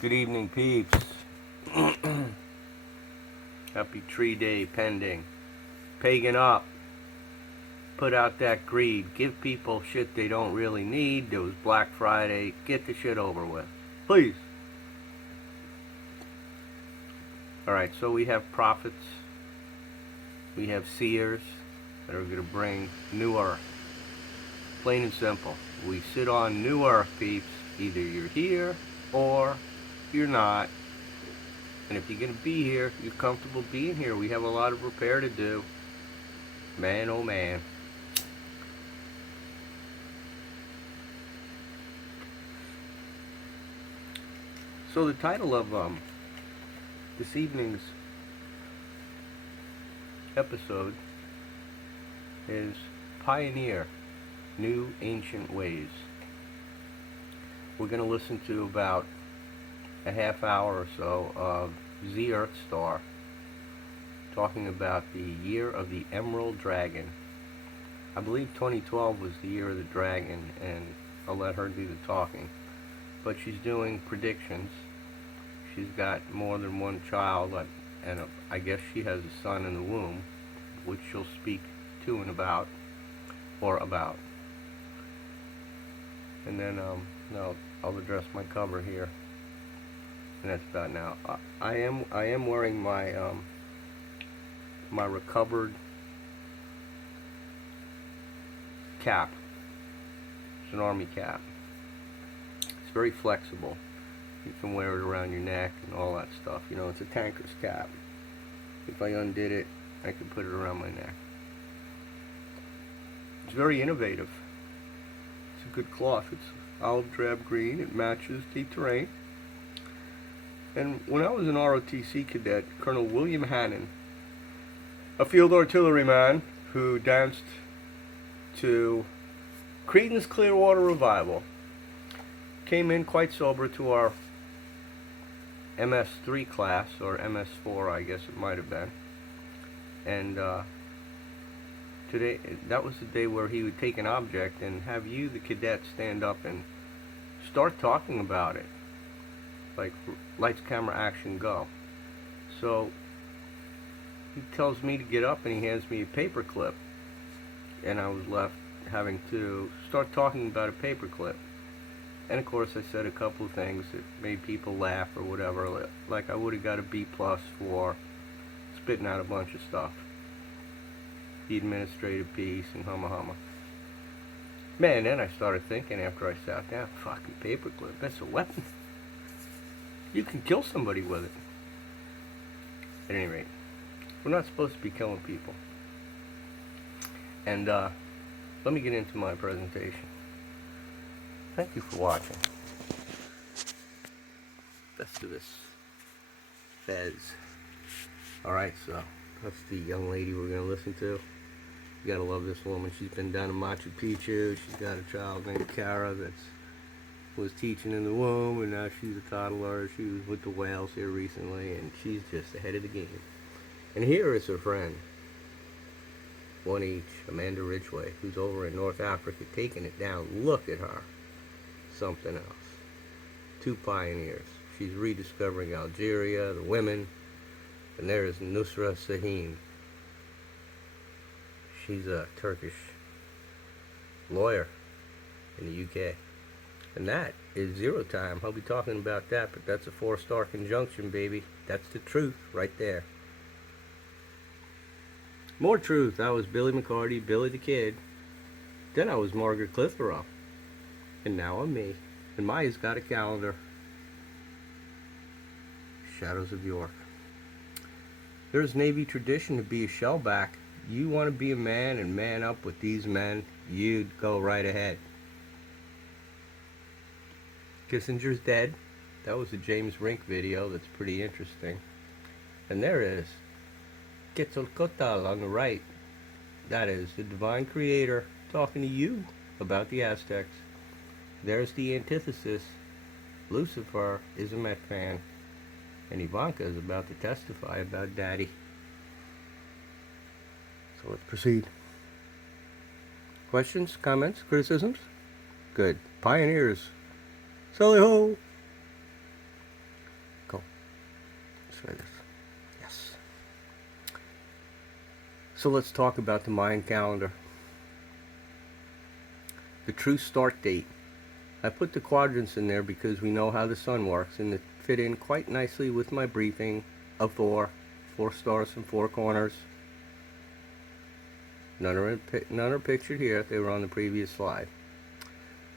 Good evening, peeps. Happy tree day pending. Pagan up. Put out that greed. Give people shit they don't really need. There was Black Friday. Get the shit over with. Please. Alright, so we have prophets. We have seers that are going to bring new earth. Plain and simple. We sit on new earth, peeps. Either you're here or you're not. And if you're going to be here, you're comfortable being here. We have a lot of repair to do. Man, oh man. So the title of this evening's episode is Pioneer, New Ancient Ways. We're going to listen to about a half hour or so of Xi Earthstar talking about the year of the Emerald Dragon. I believe 2012 was the year of the dragon, and I'll let her do the talking. But she's doing predictions. She's got more than one child, and I guess she has a son in the womb, which she'll speak to and about, or about. And then I'll address my cover here. And that's about now. I am wearing my my recovered cap. It's an army cap. It's very flexible. You can wear it around your neck and all that stuff. You know, it's a tanker's cap. If I undid it, I could put it around my neck. It's very innovative. It's a good cloth. It's olive drab green. It matches the terrain. And when I was an ROTC cadet, Colonel William Hannon, a field artilleryman who danced to Creedence Clearwater Revival, came in quite sober to our MS3 class, or MS4 I guess it might have been. And today, that was the day where he would take an object and have you, the cadet, stand up and start talking about it. Like lights, camera, action, go. So he tells me to get up and he hands me a paper clip, and I was left having to start talking about a paper clip. And of course I said a couple of things that made people laugh or whatever, like I would have got a B+ for spitting out a bunch of stuff. The administrative piece and humma. Man, then I started thinking after I sat down, fucking paperclip, that's a weapon. You can kill somebody with it. At any rate, we're not supposed to be killing people. And let me get into my presentation. Thank you for watching. Let's do this. Fez. Alright, so that's the young lady we're going to listen to. You gotta love this woman. She's been down to Machu Picchu. She's got a child named Kara that was teaching in the womb, and now she's a toddler. She was with the whales here recently, and she's just ahead of the game. And here is her friend, one each, Amanda Ridgway, who's over in North Africa taking it down. Look at her. Something else. Two pioneers. She's rediscovering Algeria, the women, and there is Nusra Sahin. She's a Turkish lawyer in the UK. And that is Zero Time. I'll be talking about that, but that's a 4-star conjunction, baby. That's the truth right there. More truth. I was Billy McCarty, Billy the Kid. Then I was Margaret Clitheroe. And now I'm me. And Maya's got a calendar. Shadows of York. There's Navy tradition to be a shellback. You want to be a man and man up with these men, you'd go right ahead. Kissinger's dead. That was a James Rink video that's pretty interesting. And there is Quetzalcoatl on the right. That is the divine creator talking to you about the Aztecs. There's the antithesis. Lucifer is a Met fan, and Ivanka is about to testify about Daddy. So let's proceed. Questions, comments, criticisms? Good. Pioneers. Sally ho! try this. Yes. So let's talk about the Mayan calendar. The true start date. I put the quadrants in there because we know how the sun works, and it fit in quite nicely with my briefing of four stars and four corners. None are pictured here. They were on the previous slide.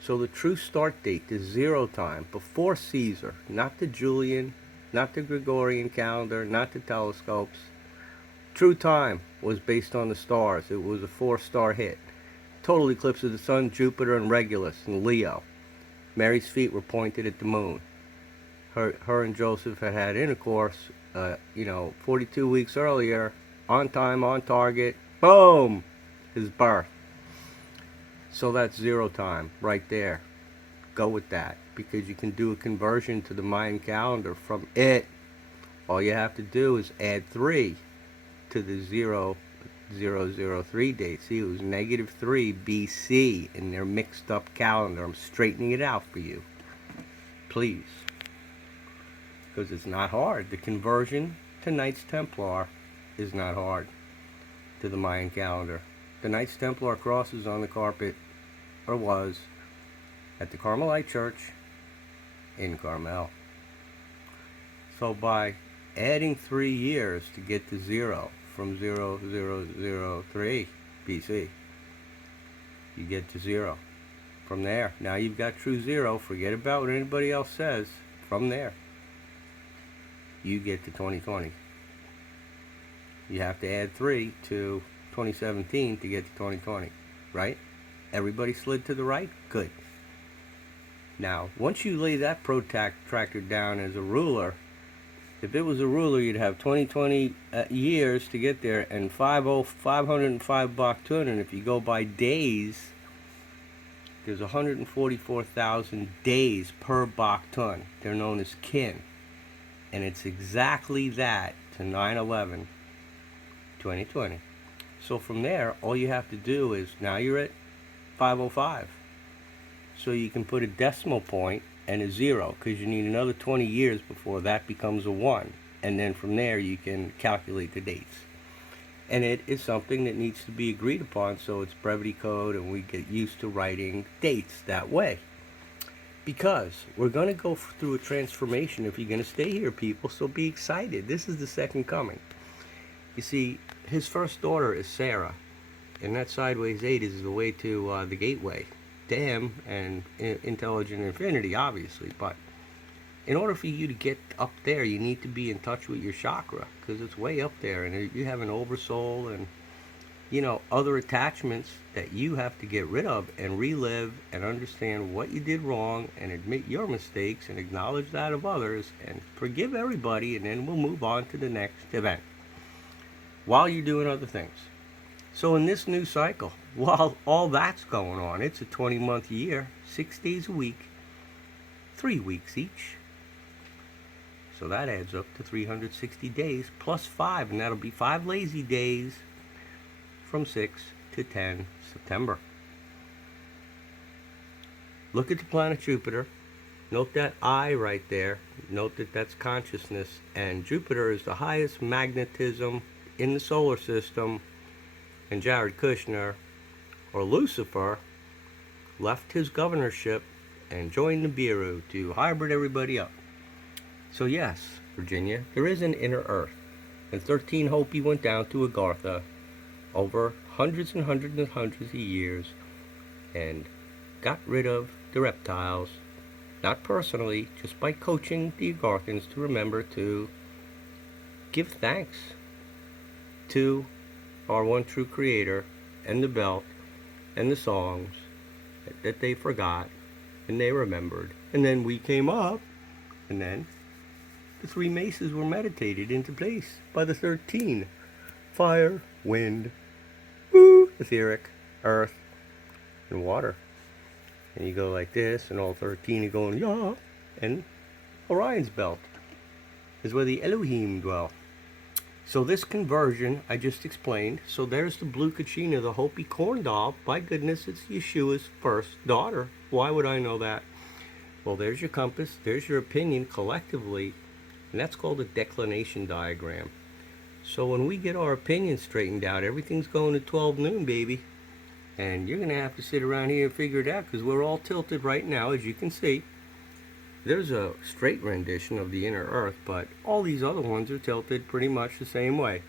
So the true start date is 0 time, before Caesar, not the Julian, not the Gregorian calendar, not the telescopes. True time was based on the stars. It was a 4-star hit. Total eclipse of the sun, Jupiter, and Regulus in Leo. Mary's feet were pointed at the moon. Her and Joseph had intercourse, 42 weeks earlier, on time, on target. Boom! His birth. So that's 0 time right there. Go with that, because you can do a conversion to the Mayan calendar from it. All you have to do is add 3 to the 0003 date. See, it was -3 BC in their mixed up calendar. I'm straightening it out for you, please, because it's not hard. The conversion to Knights Templar is not hard to the Mayan calendar. The Knights Templar cross is on the carpet, or was, at the Carmelite Church in Carmel. So by adding 3 years to get to 0 from 0003 BC, you get to 0. From there, now you've got true 0. Forget about what anybody else says. From there, you get to 2020. You have to add 3 to 2017 to get to 2020, right? Everybody slid to the right? Good. Now, once you lay that protractor down as a ruler, if it was a ruler, you'd have 2020 years to get there, and 505 Bach Tun, and if you go by days, there's 144,000 days per Bach Tun. They're known as kin. And it's exactly that to 9/11, 2020. So from there, all you have to do is, now you're at 505. So you can put a decimal point and a 0, because you need another 20 years before that becomes a 1. And then from there, you can calculate the dates. And it is something that needs to be agreed upon, so it's brevity code, and we get used to writing dates that way. Because we're going to go through a transformation if you're going to stay here, people, so be excited. This is the second coming. You see, his first daughter is Sarah, and that sideways 8 is the way to the gateway to him and intelligent infinity, obviously. But in order for you to get up there, you need to be in touch with your chakra, because it's way up there, and you have an oversoul and other attachments that you have to get rid of and relive and understand what you did wrong and admit your mistakes and acknowledge that of others and forgive everybody, and then we'll move on to the next event while you're doing other things. So in this new cycle, while all that's going on, it's a 20-month year, 6 days a week, 3 weeks each. So that adds up to 360 days plus 5, and that'll be 5 lazy days from 6 to 10 September. Look at the planet Jupiter. Note that I right there. Note that that's consciousness. And Jupiter is the highest magnetism in the solar system. And Jared Kushner, or Lucifer, left his governorship and joined the Bureau to hybrid everybody up. So yes, Virginia, there is an inner Earth. And 13 Hopi went down to Agartha over hundreds and hundreds and hundreds of years and got rid of the reptiles, not personally, just by coaching the Agarthans to remember to give thanks to our one true creator and the belt and the songs that they forgot and they remembered. And then we came up, and then the 3 maces were meditated into place by the 13. Fire, wind, etheric, earth, and water. And you go like this, and all 13 are going, yeah. And Orion's belt is where the Elohim dwell. So this conversion I just explained. So there's the blue Kachina, the Hopi corn doll. By goodness, it's Yeshua's first daughter. Why would I know that? Well, there's your compass. There's your opinion collectively. And that's called a declination diagram. So when we get our opinions straightened out, everything's going to 12 noon, baby. And you're going to have to sit around here and figure it out, because we're all tilted right now, as you can see. There's a straight rendition of the inner Earth, but all these other ones are tilted pretty much the same way.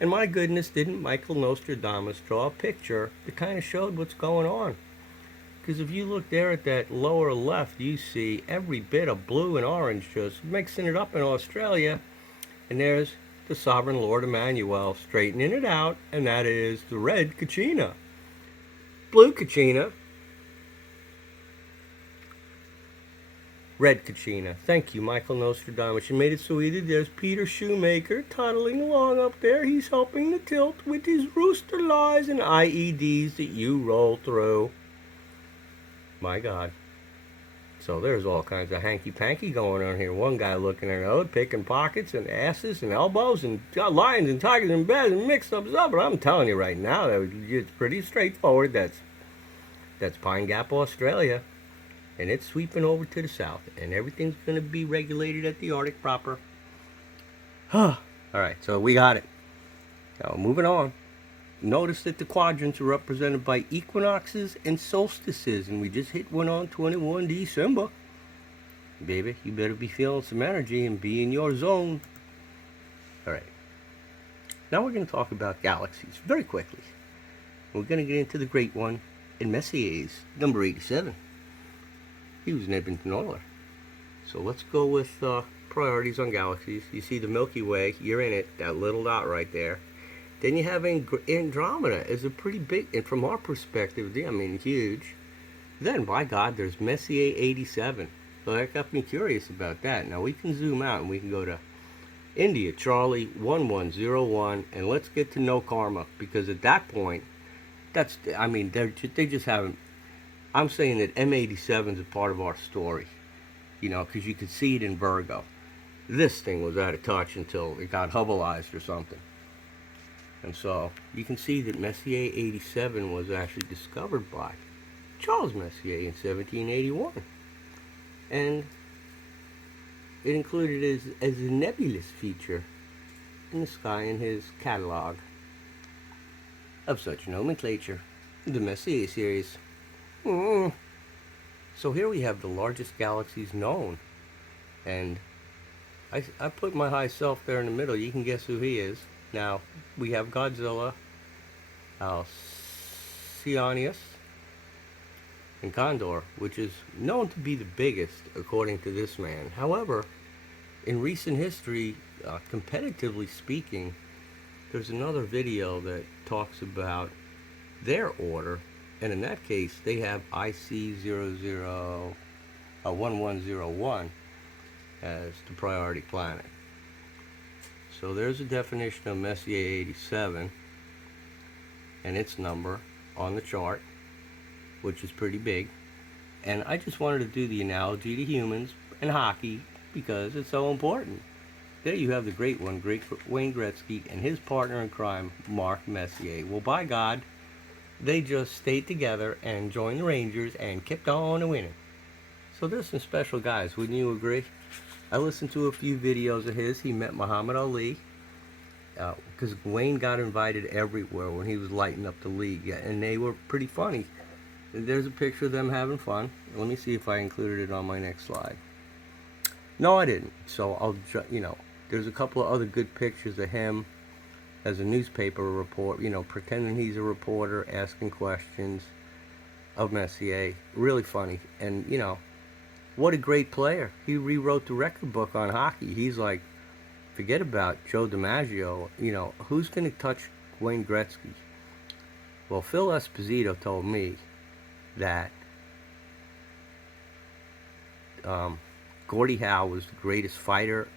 And my goodness, didn't Michael Nostradamus draw a picture that kind of showed what's going on? Because if you look there at that lower left, you see every bit of blue and orange just mixing it up in Australia. And there's the Sovereign Lord Emmanuel straightening it out, and that is the red Kachina. Blue Kachina. Red Kachina. Thank you, Michael Nostradamus. You made it so easy. There's Peter Shoemaker toddling along up there. He's helping the tilt with his rooster lies and IEDs that you roll through. My God. So there's all kinds of hanky-panky going on here. One guy looking at another, picking pockets and asses and elbows and lions and tigers and bears and mixed up stuff. But I'm telling you right now, that it's pretty straightforward. That's Pine Gap, Australia. And it's sweeping over to the south. And everything's going to be regulated at the Arctic proper. Alright, so we got it. Now moving on. Notice that the quadrants are represented by equinoxes and solstices. And we just hit one on 21 December. Baby, you better be feeling some energy and be in your zone. Alright. Now we're going to talk about galaxies very quickly. We're going to get into the great one in Messier's number 87. He was an Edmonton Oiler. So let's go with priorities on galaxies. You see the Milky Way, you're in it, that little dot right there. Then you have Andromeda is a pretty big, and from our perspective, I mean huge. Then, by God, there's Messier 87. So that got me curious about that. Now we can zoom out and we can go to India, Charlie 1101, and let's get to No Karma, because at that point, that's, I mean, they just haven't. I'm saying that M87 is a part of our story, you know, because you could see it in Virgo. This thing was out of touch until it got Hubbleized or something. And so you can see that Messier 87 was actually discovered by Charles Messier in 1781. And it included as a nebulous feature in the sky in his catalog of such nomenclature, the Messier series. So here we have the largest galaxies known, and I put my high self there in the middle. You can guess who he is. Now we have Godzilla, Alcyoneus, and Condor, which is known to be the biggest according to this man. However, in recent history, competitively speaking, there's another video that talks about their order. And in that case, they have IC1101 as the priority planet. So there's a definition of Messier 87 and its number on the chart, which is pretty big. And I just wanted to do the analogy to humans and hockey because it's so important. There you have the great one, great Wayne Gretzky, and his partner in crime, Mark Messier. Well, by God, they just stayed together and joined the Rangers and kept on winning. So there's some special guys, wouldn't you agree? I listened to a few videos of his. He met Muhammad Ali, because Wayne got invited everywhere when he was lighting up the league, and they were pretty funny. There's a picture of them having fun. Let me see if I included it on my next slide. No, I didn't. So I'll, you know, there's a couple of other good pictures of him as a newspaper report, you know, pretending he's a reporter, asking questions of Messier. Really funny. And, you know, what a great player. He rewrote the record book on hockey. He's like, forget about Joe DiMaggio. You know, who's going to touch Wayne Gretzky? Well, Phil Esposito told me that Gordie Howe was the greatest fighter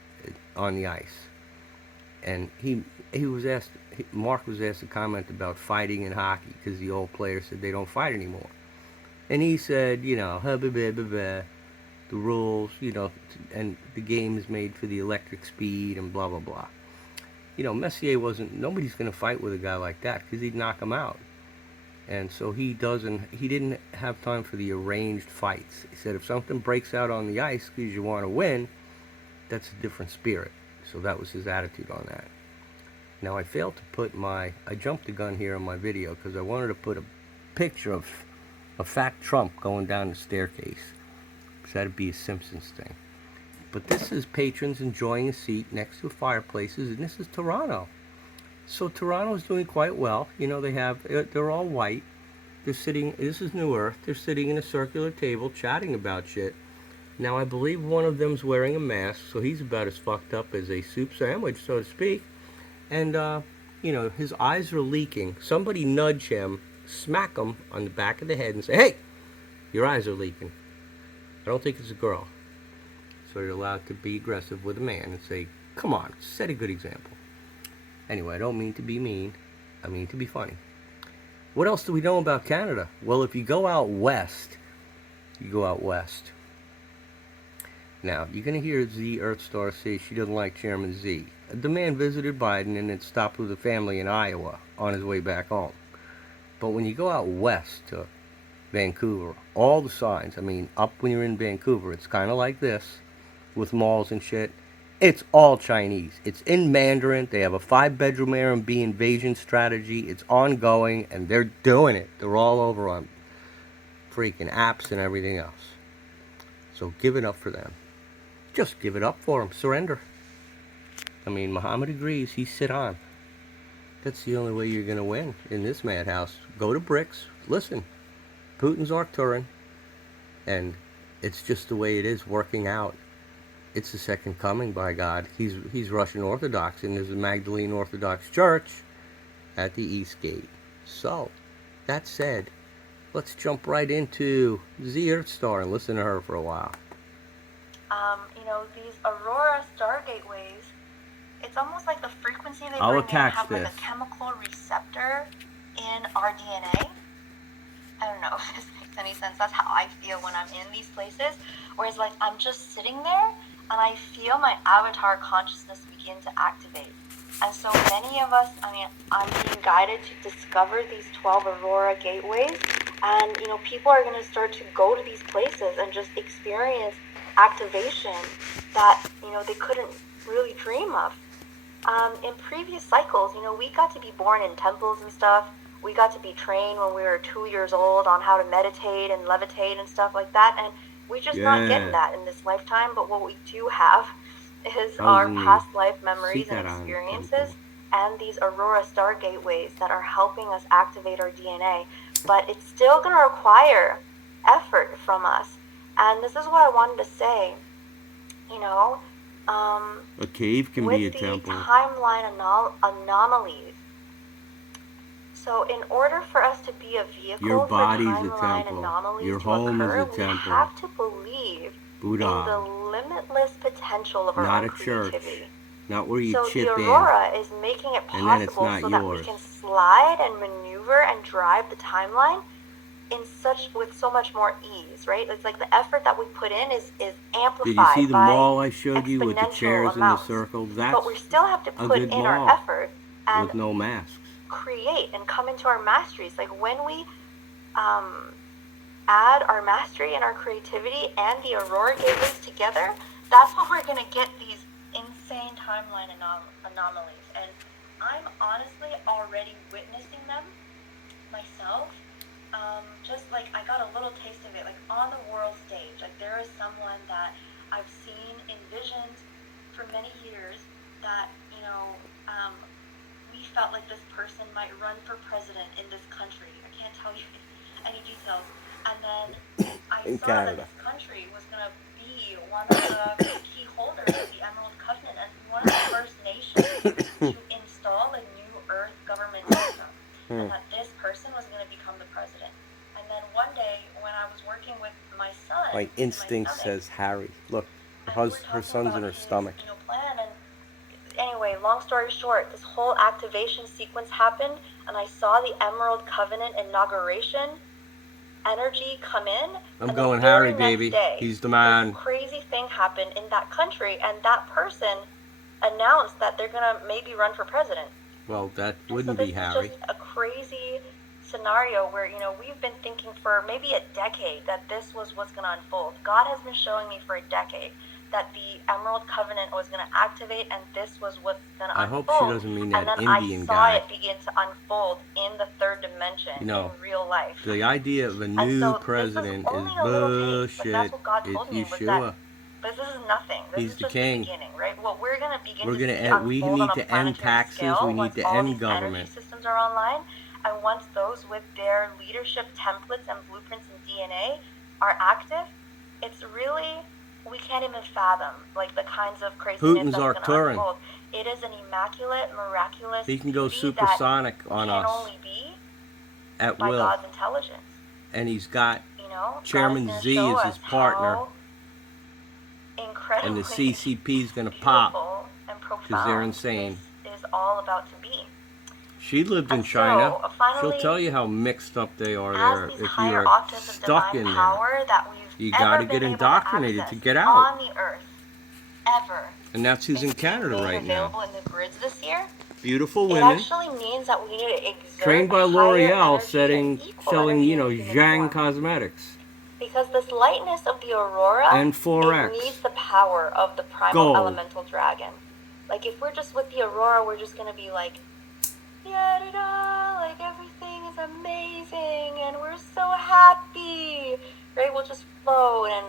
on the ice. And he was asked, Mark was asked to comment about fighting in hockey because the old players said they don't fight anymore. And he said, you know, the rules, you know, and the game is made for the electric speed and blah, blah, blah. You know, Messier nobody's going to fight with a guy like that because he'd knock him out. And so he didn't have time for the arranged fights. He said if something breaks out on the ice because you want to win, that's a different spirit. So that was his attitude on that. Now I failed to put I jumped the gun here on my video because I wanted to put a picture of a fat Trump going down the staircase. So that'd be a Simpsons thing. But this is patrons enjoying a seat next to fireplaces, and this is Toronto. So Toronto's doing quite well. You know, they're all white. They're sitting, this is New Earth, they're sitting in a circular table chatting about shit. Now I believe one of them's wearing a mask, so he's about as fucked up as a soup sandwich, so to speak. And, you know, his eyes are leaking. Somebody nudge him, smack him on the back of the head and say, hey, your eyes are leaking. I don't think it's a girl. So you're allowed to be aggressive with a man and say, come on, set a good example. Anyway, I don't mean to be mean. I mean to be funny. What else do we know about Canada? Well, if you go out west, Now, you're going to hear Xi Earthstar say she doesn't like Chairman Xi. The man visited Biden and then stopped with a family in Iowa on his way back home. But when you go out west to Vancouver, all the signs, I mean, up when you're in Vancouver, it's kind of like this, with malls and shit. It's all Chinese. It's in Mandarin. They have a 5-bedroom Airbnb invasion strategy. It's ongoing, and they're doing it. They're all over on freaking apps and everything else. So give it up for them. Just give it up for them. Surrender. I mean, Muhammad agrees. He's sit on. That's the only way you're going to win in this madhouse. Go to BRICS. Listen. Putin's Arcturan. And it's just the way it is working out. It's the second coming, by God. He's Russian Orthodox, and there's a Magdalene Orthodox Church at the East Gate. So, that said, let's jump right into Xi Earthstar and listen to her for a while. You know, these Aurora star gateways, it's almost like the frequency they bring in have like a chemical receptor in our DNA. I don't know if this makes any sense. That's how I feel when I'm in these places. Whereas, like, I'm just sitting there, and I feel my avatar consciousness begin to activate. And so many of us, I mean, I'm being guided to discover these 12 Aurora gateways. And, you know, people are going to start to go to these places and just experience activation that, you know, they couldn't really dream of. In previous cycles, you know, we got to be born in temples and stuff. We got to be trained when we were 2 years old on how to meditate and levitate and stuff like that. And we're just not getting that in this lifetime. But what we do have is our past life memories and experiences and these Aurora star gateways that are helping us activate our DNA. But it's still going to require effort from us. And this is what I wanted to say, you know, a cave can be a temple. With the timeline anomalies. So in order for us to be a vehicle your body's for a timeline temple. anomalies Your to home occur, is a temple. we have to believe Buddha. in the limitless potential of our Not own a church. creativity. Not where you so chip the in. Aurora is making it possible so that we can slide and maneuver and drive the timeline with so much more ease, right? It's like the effort that we put in is amplified. Did you see the mall I showed you with the chairs in the circle? But we still have to put in our effort and with no masks. Create and come into our masteries. Like when we add our mastery and our creativity and the Aurora gateways together, that's when we're going to get these insane timeline anomalies. And I'm honestly already witnessing them myself. Just like I got a little taste of it, like on the world stage. Like there is someone that I've seen in visions for many years that, you know, we felt like this person might run for president in this country. I can't tell you any details. And then I saw that this country was going to be one of the key holders of the Emerald Covenant and one of the first nations to install a new Earth government system. And that this person was going to become the president. And then one day, when I was working with my son, my instinct says Harry. Look, her son's in her stomach. You know, plan. And anyway, long story short, this whole activation sequence happened, and I saw the Emerald Covenant inauguration energy come in. I'm going Harry, baby. He's the man. This crazy thing happened in that country, and that person announced that they're gonna maybe run for president. Well, that wouldn't be Harry. It's just a crazy scenario where, you know, we've been thinking for maybe a decade that this was what's going to unfold. God has been showing me for a decade that the Emerald Covenant was going to activate, and this was what's going to unfold. I hope she doesn't mean that and then Indian I saw guy. it begin to unfold in the third dimension, in real life. The idea of a new president is bullshit. That's what God told it's me, Yeshua. But this is nothing. This He's is the just king. the beginning, right? What we're going to begin We're to gonna see end, we unfold need on a to end taxes. scale, we need to end government. Energy systems are online, and once those with their leadership templates and blueprints and DNA are active, it's really, we can't even fathom like the kinds of craziness Putin's that's going to unfold. It is an immaculate, miraculous. He can go supersonic on us only be at by will. God's intelligence. And he's got Chairman Z as his partner. And the CCP is going to pop because they're insane. This is all about to be. She lived in China. She'll tell you how mixed up they are there. If you're stuck in there, you got to get indoctrinated to get out. On the earth, ever. And that's who's in Canada right now. In the grids this year. Beautiful women. It actually means that we need to exert trained by L'Oreal, selling Zhang cosmetics. Because this lightness of the aurora, and 4X. It needs the power of the primal elemental dragon. Like if we're just with the aurora, we're just gonna be like, like everything is amazing and we're so happy, right? We'll just flow and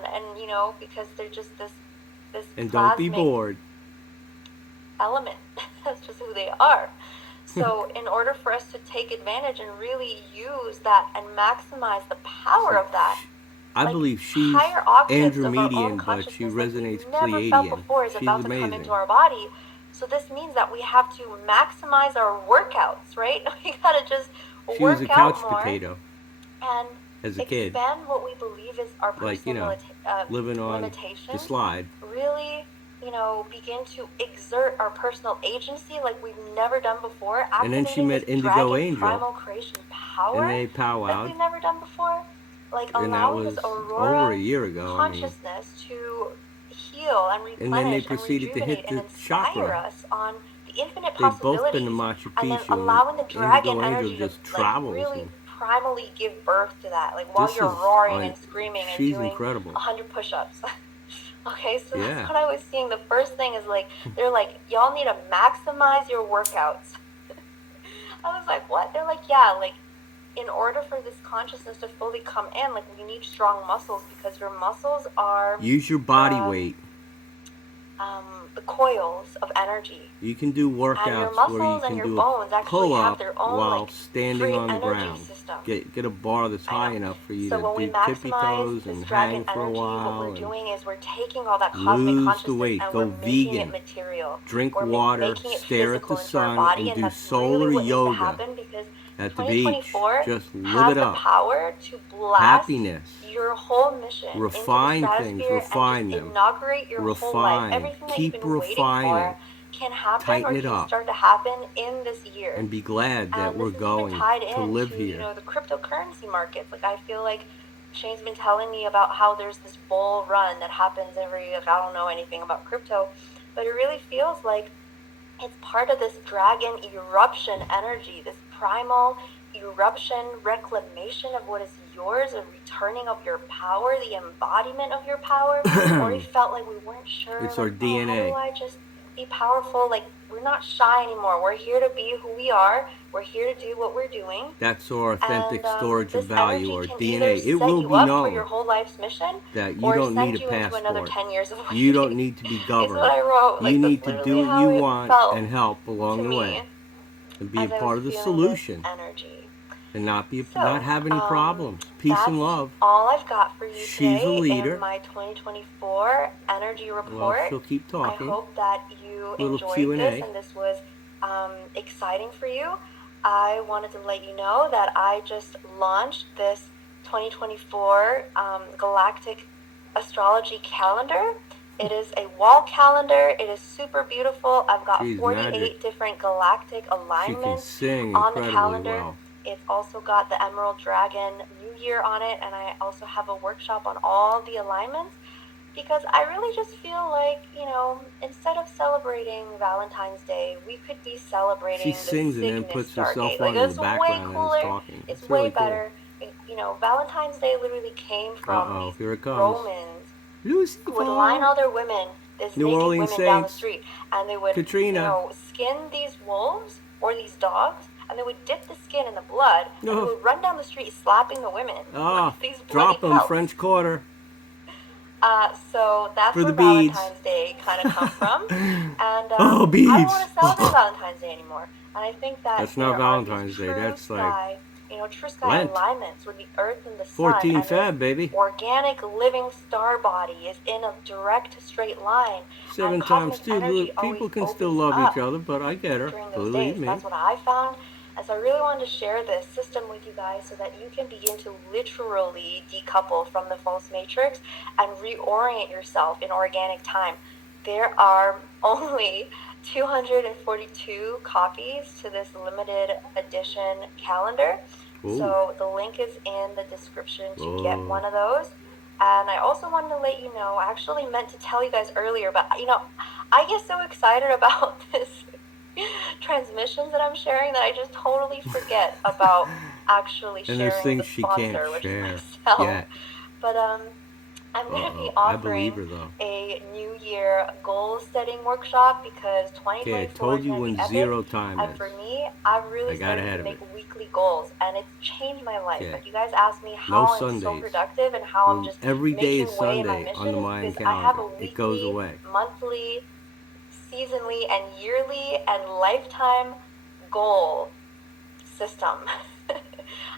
because they're just this and don't be bored element. That's just who they are. So in order for us to take advantage and really use that and maximize the power of that, I believe she's Andromedian, but she resonates Pleiadian. She's about amazing. To come into our body. So this means that we have to maximize our workouts, right? We gotta just she was a couch potato and as a kid. Expand what we believe is our personal living on limitations. The slide. Really, begin to exert our personal agency like we've never done before. And then she met Indigo Angel. Primal creation power. And they powwowed. Like we've never done before. Like and allowing that was this aurora over a year ago. consciousness to heal and replenish and then they proceeded to hit the chakra. Us on the infinite They've both been to Machu Picchu. And then allowing the dragon Indigo energy Angel just to travels. really primally give birth to that. Like while you're roaring and screaming and she's doing incredible. 100 push-ups. Okay, so that's what I was seeing. The first thing is like, they're like, y'all need to maximize your workouts. I was like, what? They're like, yeah, like, in order for this consciousness to fully come in, like, we need strong muscles because your muscles are... Use your body weight. The coils of energy. You can do workouts where you can do a pull-up while standing on the ground. Get a bar that's high enough for you to do tippy toes and hang for a while. What we're doing is we're taking all that cosmic consciousness the weight, and go we're making vegan, it material. Drink water, stare at the sun, and do solar yoga at the beach. Just live it up. Power to blast happiness. Your whole mission. Refine things. Refine them. Inaugurate your whole life. Everything Keep that you've been refining. Waiting for can happen Tighten or it can up. Start to happen in this year. And be glad that we're going to live here. The cryptocurrency markets. Like I feel like Shane's been telling me about how there's this bull run that happens every. Like, I don't know anything about crypto, but it really feels like it's part of this dragon eruption energy, this primal eruption, reclamation of what is yours, a returning of your power, the embodiment of your power. Or we felt like we weren't sure. It's our DNA. How do I just be powerful? Like we're not shy anymore. We're here to be who we are. We're here to do what we're doing. That's our authentic storage of value, our DNA. It will be known for your whole life's mission, that you don't need a passport. 10 years of you don't need to be governed. What I wrote. Like, you need to do what you want and help along the way, and be a part of the solution. Energy. And not have any problems. Peace and love. All I've got for you today. She's a leader. In my 2024 energy report. Well, she'll keep talking. I hope that you enjoyed Q&A. this and this was exciting for you. I wanted to let you know that I just launched this 2024 Galactic astrology calendar. It is a wall calendar. It is super beautiful. I've got 48 different galactic alignments on the calendar. Well. It's also got the Emerald Dragon New Year on it, and I also have a workshop on all the alignments because I really just feel like, instead of celebrating Valentine's Day, we could be celebrating She sings the and then puts herself Stargate. on in the background and is talking. It's way better. Valentine's Day literally came from these Romans Lucifer. Who would line all their women, this New naked Orleans women down the Saints. street, and they would, Katrina. skin these wolves or these dogs, and they would dip the skin in the blood, and they would run down the street slapping the women with these bloody drop them, pelts. French Quarter. So that's For where the beads. Valentine's Day kind of come from. And beads. I don't want to celebrate Valentine's Day anymore. And I think that that's not Valentine's Day. That's like true sky Lent. alignments with the earth and the sun. 14 Feb, baby. Organic living star body is in a direct straight line. 7 times 2. People can still love each other, but I get her. Believe me. That's what I found. And so I really wanted to share this system with you guys so that you can begin to literally decouple from the false matrix and reorient yourself in organic time. There are only 242 copies to this limited edition calendar. Ooh. So the link is in the description to get one of those. And I also wanted to let you know, I actually meant to tell you guys earlier, but I get so excited about this transmissions that I'm sharing that I just totally forget about actually sharing there's things the she sponsor, can't which share. is myself. Yeah. But I'm going to be offering a New Year goal setting workshop because 2024 I told you when zero time and is. for me, I've really started to make weekly goals, and it's changed my life. Like you guys asked me how I'm so productive and how I'm just every day is making way in my Sunday mission on the Mayan because I have a calendar. weekly, It goes away. monthly, seasonally, and yearly and lifetime goal system.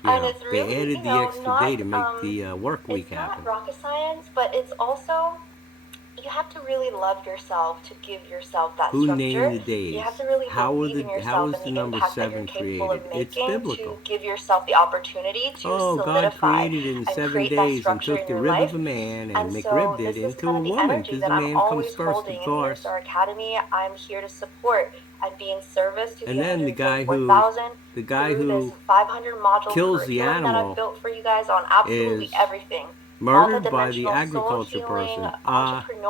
And it's really, they added the extra day to make the work week happen. It's not rocket science, but it's also, you have to really love yourself to give yourself that structure. Who named the days? You have to really believe in yourself and the impact that you're capable of making to give yourself the opportunity to solidify God created it in 7 days and took the rib of a man and McRibbed it into a woman because the man comes first, of course. In the Academy, I'm here to support and be in service to and then the guy who kills the animal that I've built for you guys on absolutely everything. Murdered by the agriculture person.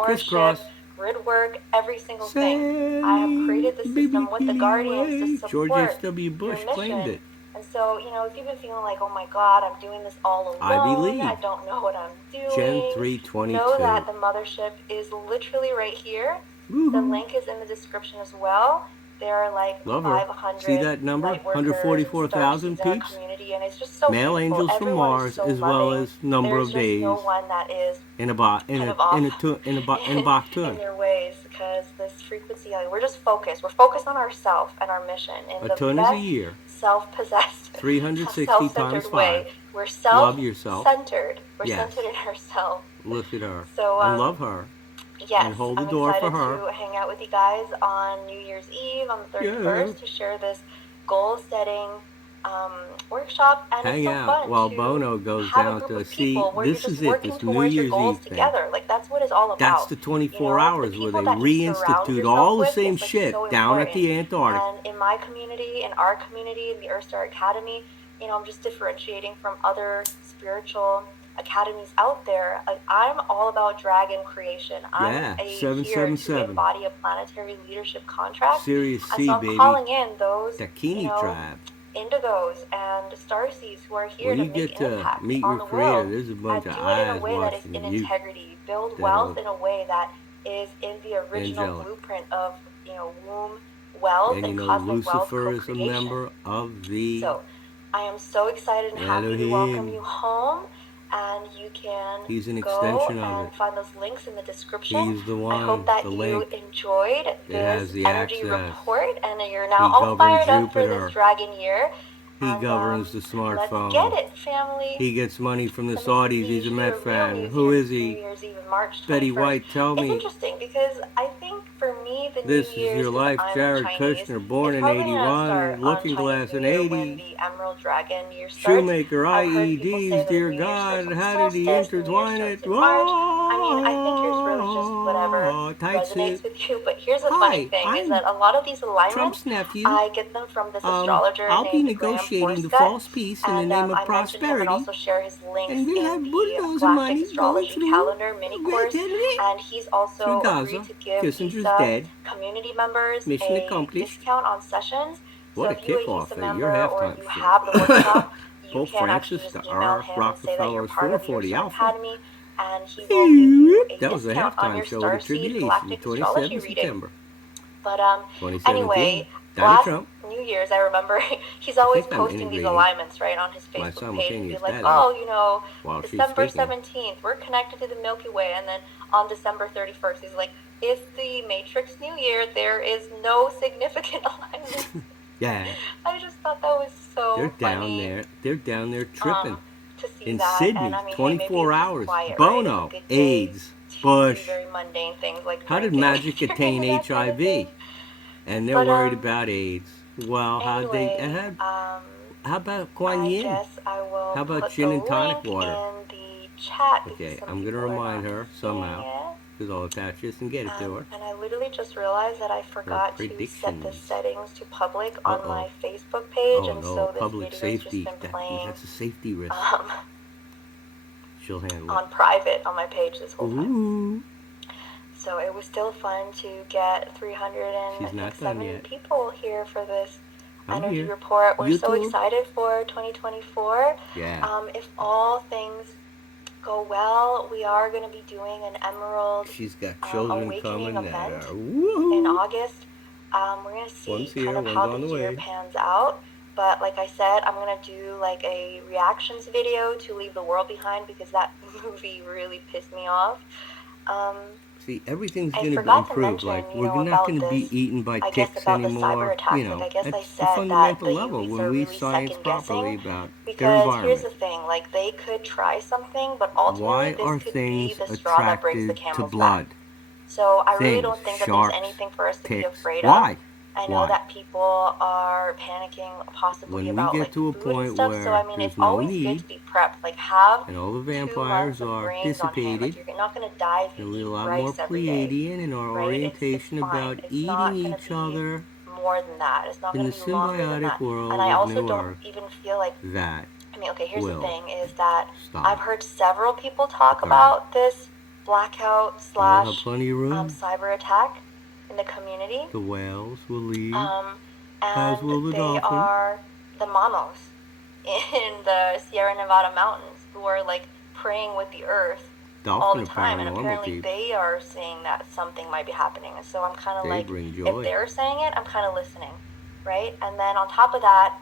Crisscross. Grid work, every single thing. I have created the system with the guardians to support George H.W. Bush claimed it. And so, if you've been feeling like, oh my God, I'm doing this all alone, I believe. I don't know what I'm doing. Gen 322. Know that the mothership is literally right here. The link is in the description as well. There are like 500. See that number? 144,000 peeps? And it's just so male angels from Mars, as well as number of days. No one that is in a Bach in their ways, because this frequency, we're just focused. We're focused on ourselves and our mission in the ton is a year. Self-possessed, 360 times 5. Way. We're self-centered. We're centered in ourselves. Look at her. So and love her. Yes, and hold the door for her. I'm excited to hang out with you guys on New Year's Eve on the 31st to share this goal-setting workshop. And hang it's so out fun while to Bono goes down to see. This is it. This New Year's Eve thing. Together. Like that's what it's all about. That's the 24 hours where they reinstitute all the same shit down at the Antarctic. And in my community, in our community, in the Earthstar Academy, I'm just differentiating from other spiritual academies out there. I'm all about dragon creation. I'm here to embody a planetary leadership contract. Sirius C, so I'm baby. calling in those tribe. Indigos and starseeds who are here to make an impact meet on your the creator, world. There's a bunch and of do it in a eyes way that is watching in you. integrity. Build wealth in a way that is in the original blueprint of womb wealth and cosmic Lucifer wealth is a member of the. So I am so excited and happy to welcome you home. And you can He's an go extension and of it. find those links in the description. He's the one. I hope that the you link. enjoyed this energy access. report, and you're now all fired up for this dragon year. He governs the smartphone. Let's get it, family. He gets money from the Saudis. He's a Met fan. Who is he? Betty White, tell me. It's interesting because I think for me, the this New Year's is your life, Jared Kushner, born in 81, Looking Glass in 80. The Emerald Dragon year starts. Shoemaker, IEDs, dear God, how did he intertwine it? Whoa! I mean, I think yours really just whatever resonates with you. But here's the funny thing: is that a lot of these alignments, Trump's nephew. I get them from this astrologer I'll be named negotiating the false peace in the name of prosperity. And also share his links and we in have the Galactic astrology calendar mini course. And he's also agreed to give Kissinger's community members Mission a accomplished. discount on sessions. What so a kickoff at your halftime show. Pope Francis, the R.F. Rockefeller's 440 Alpha. and he will give you a that was a discount on halftime your show of the Starseed Tribulation, Galactic astrology 27th reading. September. But 2017. anyway, Donald last Trump. New Year's, I remember he's always think I'm posting these integrating alignments, right, on his my Facebook page and be simultaneous like, data oh, you know, while she's December speaking. 17th, we're connected to the Milky Way. And then on December 31st, he's like, it's the Matrix New Year. There is no significant alignment. Yeah. I just thought that was so They're funny. down there. They're down there tripping. To see in that. Sydney, And I mean, 24 hey, hours. quiet, Bono, right? AIDS, Bush. Do very mundane things like how did magic attain HIV? And they're worried about AIDS. Well, anyway, how about Kuan Yin? I guess I will how about put gin the and tonic link water? In the chat. Okay, I'm gonna remind her somehow, because I'll attach this and get it to her. And I literally just realized that I forgot to set the settings to public on my Facebook page, and so this public safety. Just been playing. That's a safety risk. She'll handle it. On private on my page this whole time. Ooh. So it was still fun to get 370 people here for this energy report. We're so excited for 2024. Yeah. If all things go well, we are going to be doing an Emerald She's got children Awakening coming event there. in August. We're going to see kind of how the year pans out. But like I said, I'm going to do like a reactions video to Leave the World Behind, because that movie really pissed me off. See, everything's going to improve. Like, we're not going to be eaten by ticks anymore. You know, it's the fundamental level when we science properly about their environment. Here's the thing, like, they could try something, but ultimately this could be the straw that breaks the camel's back. So I really don't think that there's anything for us to be afraid of. I know that people are panicking possibly about like food and stuff, so I mean it's always good to be prepped. Like have and all the vampires are dissipated. Like, you're not going to die if you eat rice every day. Pleiadian in our orientation about eating each other. More than that, it's not going to be longer than that. World and I also don't even feel like that. I mean, okay, here's the thing: is that I've heard several people talk about this blackout / cyber attack in the community. The whales will leave, as will the dolphin. They are the mamos in the Sierra Nevada mountains who are like praying with the earth all the time, and apparently they are saying that something might be happening. And so I'm kind of like, if they're saying it, I'm kind of listening, right? And then on top of that,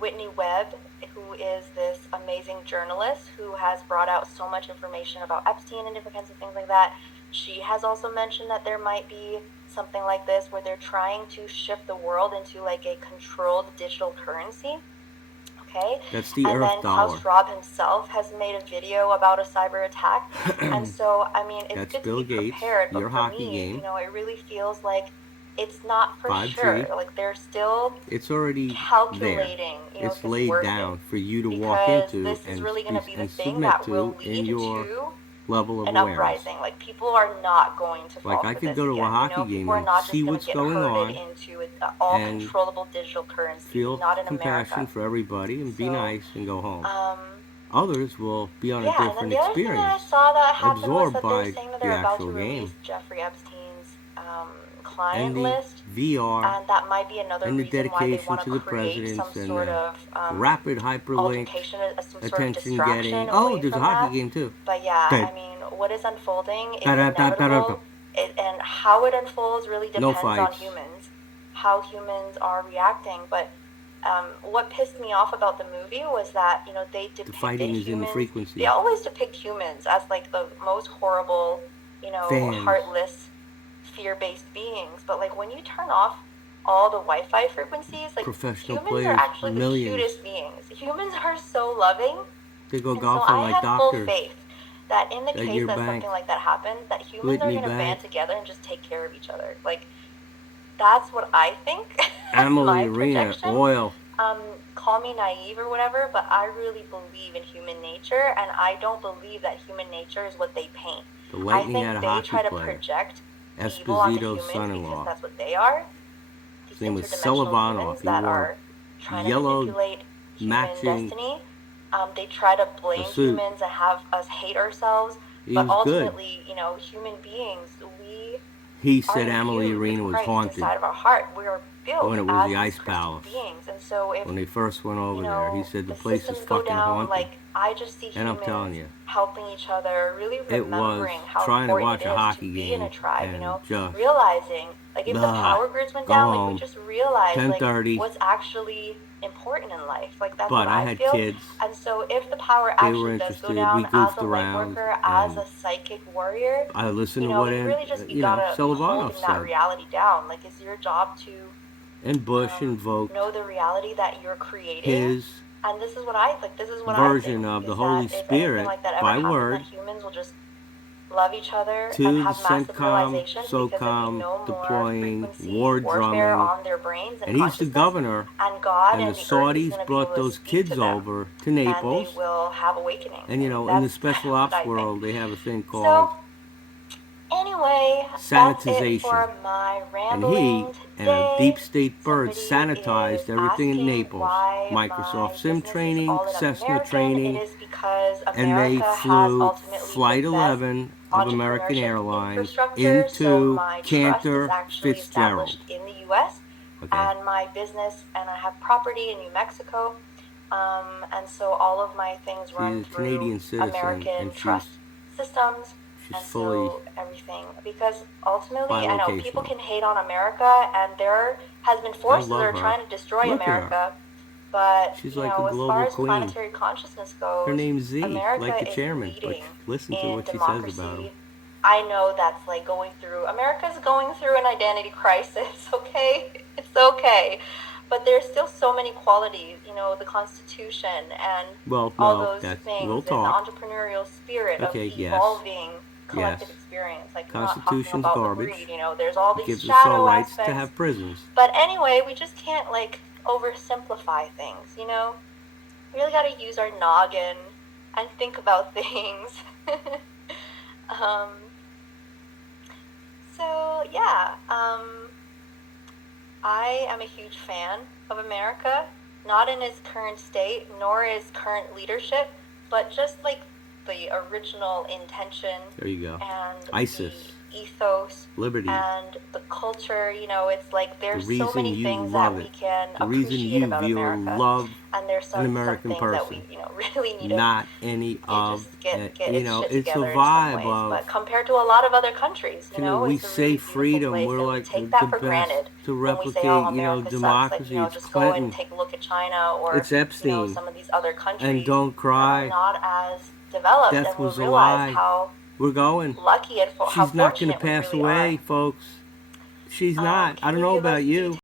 Whitney Webb, who is this amazing journalist who has brought out so much information about Epstein and different kinds of things like that, she has also mentioned that there might be something like this where they're trying to shift the world into like a controlled digital currency. Okay? That's the Earth dollar. And then Klaus Schwab himself has made a video about a cyber attack. And so, I mean, it's good to be prepared. But for me, you know, it really feels like it's not for 5G. Sure. Like they're still already calculating. You know, it's laid down for you to walk into this is and, really going to be the thing submit that will to in your level of an awareness. Uprising. Like people are not going to fall like I could go to a hockey game and see what's going on into all and controllable digital currency, feel not in compassion America. for everybody and be nice and go home. Others will be on a different experience, thing I saw that absorbed was that by they're saying that the they're about actual to game. release Jeffrey Epstein's client and the list, VR, and that might be another and the reason dedication why they to the presidents and the rapid hyperlink attention getting. Oh, there's a hockey game too. But yeah, I mean, what is unfolding is inevitable, and how it unfolds really depends on humans, how humans are reacting. But what pissed me off about the movie was that, you know, they depicted the fighting is humans, in the frequency. They always depict humans as like the most horrible, you know, heartless, fear-based beings. But like when you turn off all the Wi-Fi frequencies, like professional humans players, are actually millions. The cutest beings. Humans are so loving. They go golfing like doctors. I have full faith that in the case that something like that happens, that humans are going to band together and just take care of each other. Like, that's what I think. Emily Arena, oil. Call me naive or whatever, but I really believe in human nature, and I don't believe that human nature is what they paint. The lightning I think they try to project evil on the humans because that's what they are. His name was Sullivanov. He wore yellow matching destiny. They try to blame humans and have us hate ourselves, but ultimately, you know, human beings, we he said Amelie Arena was haunted. Inside of our heart, we are built when it was the as Ice Palace. beings, and so if when they first went over there, he said the place is go fucking down, haunted. like I just see and I'm humans telling you, helping each other, really it was remembering how trying to important watch it a is hockey to be game in a tribe. and You know, just realizing like if the power grids went go down, home, like we just realized like 10:30. what's actually important in life. Like that's But what I I had feel. kids. And so if the power They were actually does go interested. down We as goofed a light around, worker, as and a psychic warrior, I listened you to know, what you really just you know, gotta Sullivanov holding that said. reality down. Like, it's your job to And Bush invoked know the reality that you're creating. his And this is what I like. This is what version I think, of the is Holy that if Spirit anything like that ever by happened, word that humans will just love each other and to the have massive CENTCOM, realizations because there'll be SOCOM no more deploying, frequency war warfare drumming. on their brains and And he's the consciousness. governor. And God And and the the earth is Saudis going to be brought able to those speak kids to them, over to Naples. and they will have awakenings. And you know, in the special ops world, they have a thing called anyway, sanitization. that's it for my and rambling he and a deep state bird Somebody sanitized everything in Naples. Microsoft Sim training, Cessna training, and they flew Flight 11 of American Airlines into Cantor Fitzgerald. in the U.S. And my business, and I have property in New Mexico, and so all of my things run through Canadian citizen, American and trust systems. And so everything, because ultimately, I know people can hate on America, and there has been forces that are trying to destroy America. But she's you like know, a as global far as queen. planetary consciousness goes, her name's Z, America like the is chairman. But leading listen to what she says about him. I know that's like going through. America's going through an identity crisis. Okay, it's okay. But there's still so many qualities, you know, the Constitution and all those things, and the entrepreneurial spirit of evolving collective experience. Like, Constitution's not garbage. Greed, you know, there's all these gives shadow us all rights aspects. to have prisons. But anyway, we just can't like oversimplify things, you know. We really got to use our noggin and think about things. So yeah. I am a huge fan of America, not in its current state, nor its current leadership, but just like the original intention. There you go. And ISIS. The ethos. Liberty. And the culture, you know, it's like there's so many things that we can appreciate about America. Love and there's some American things person. that we, you know, really need not to any of get you know, its it's a ways. vibe of, but compared to a lot of other countries, you know, we it's a say really freedom, place, we're and like we take the that for best granted to when we replicate, say, oh, you know, America democracy. sucks. Like, you know, it's just Clinton. go and take a look at China or it's Epstein. You know, some of these other countries. And don't cry. Not as developed, Death and we'll was a realize lie. how we're going. Lucky and She's not going to pass away, folks. She's not. I don't know about you.